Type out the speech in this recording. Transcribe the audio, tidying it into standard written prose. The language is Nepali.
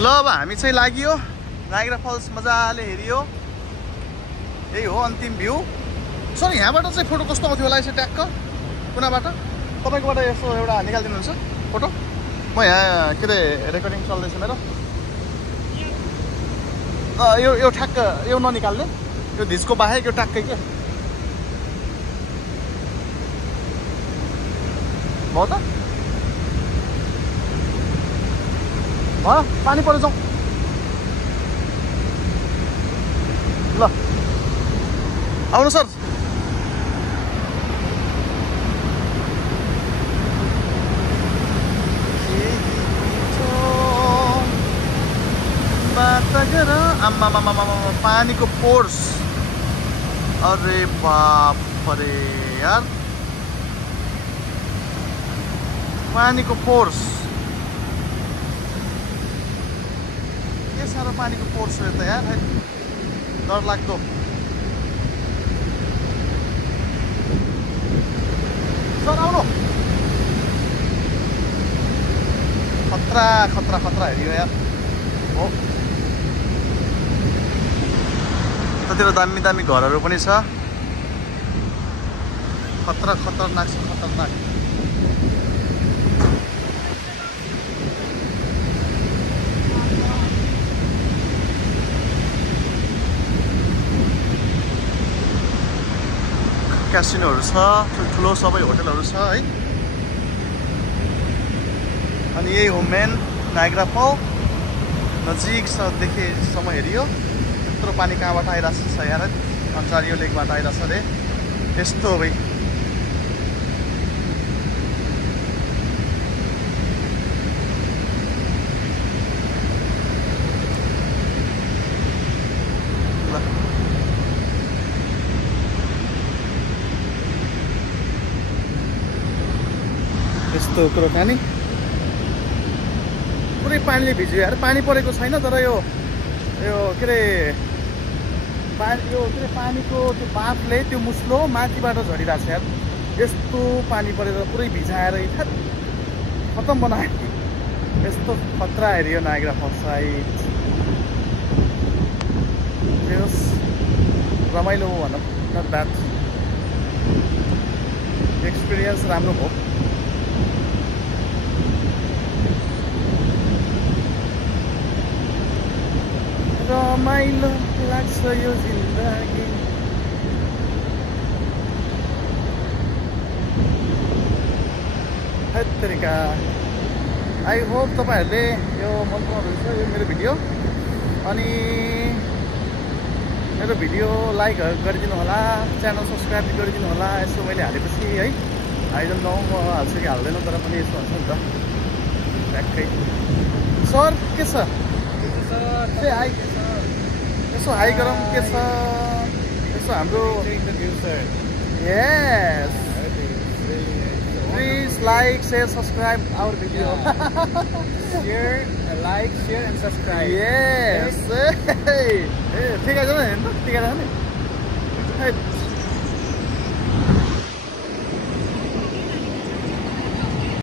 ल अब हामी चाहिँ लाग्यो नायग्रा फल्स मजाले हेरियो यही हो अन्तिम भ्यू सर यहाँबाट चाहिँ फोटो कस्तो आउँथ्यो होला यसो ट्याक्क कुनाबाट तपाईकोबाट यसो एउटा निकालिदिनुहुन्छ फोटो म यहाँ के अरे रेकर्डिङ चल्दैछ मेरो यो ठ्याक्क यो ननिकाल्ने यो धिस्को बाहेक यो ट्याक्कै के भयो त भयो पानी पऱ्यो जाउँ ल आउनु सर आम्मा पानीको फोर्स अरे बाप रे यार पानीको फोर्स के साह्रो पानीको फोर्स हो त यार डर लाग्दो सर आउनु खतरा खतरा खतरा हेरियो यार हो त्यतातिर दामी दामी घरहरू पनि छ खतरा खतरनाक छ खतरनाक क्यासिनोहरू छ ठुल्ठुलो सबै होटलहरू छ है अनि यही हो मेन नायग्रा फल नजिक छ देखेसम्म हेरियो त्यत्रो पानी कहाँबाट आइरहेको छ यार अन्टारियो लेकबाट आइरहेछ अरे यस्तो भाइ यस्तो कुराकानी पुरै पानीले भिज्यो यार पानी परेको छैन तर यो के अरे पानीको त्यो बाफले त्यो मुस्लो माथिबाट झरिरहेको छ यार यस्तो पानी परेर पुरै भिजाएर खतम बनायो यस्तो खतरा हेरियो नायग्रा फल्स साइड रमाइलो हो भनौँ नट ब्याड एक्सपिरियन्स राम्रो भयो रमाइलो लाग्छ यो जिन्दगी हैतरिका आई होप तपाईहरुले यो मन पराउनुहुन्छ यो मेरो भिडियो अनि मेरो भिडियो लाइक गरिदिनु होला च्यानल सब्स्क्राइब गरिदिनु होला यसो मैले हालेपछि है आई डोन्ट नो म हाल्छु कि हाल्दैन तर पनि यसो हुन्छ नि त ट्याक्कै सर के छ यसो हाई गरौँ के छ यसो हाम्रो यस please like share subscribe our video like, share and subscribe. Yes. Hey, ठीक है ना? ठीक है ना?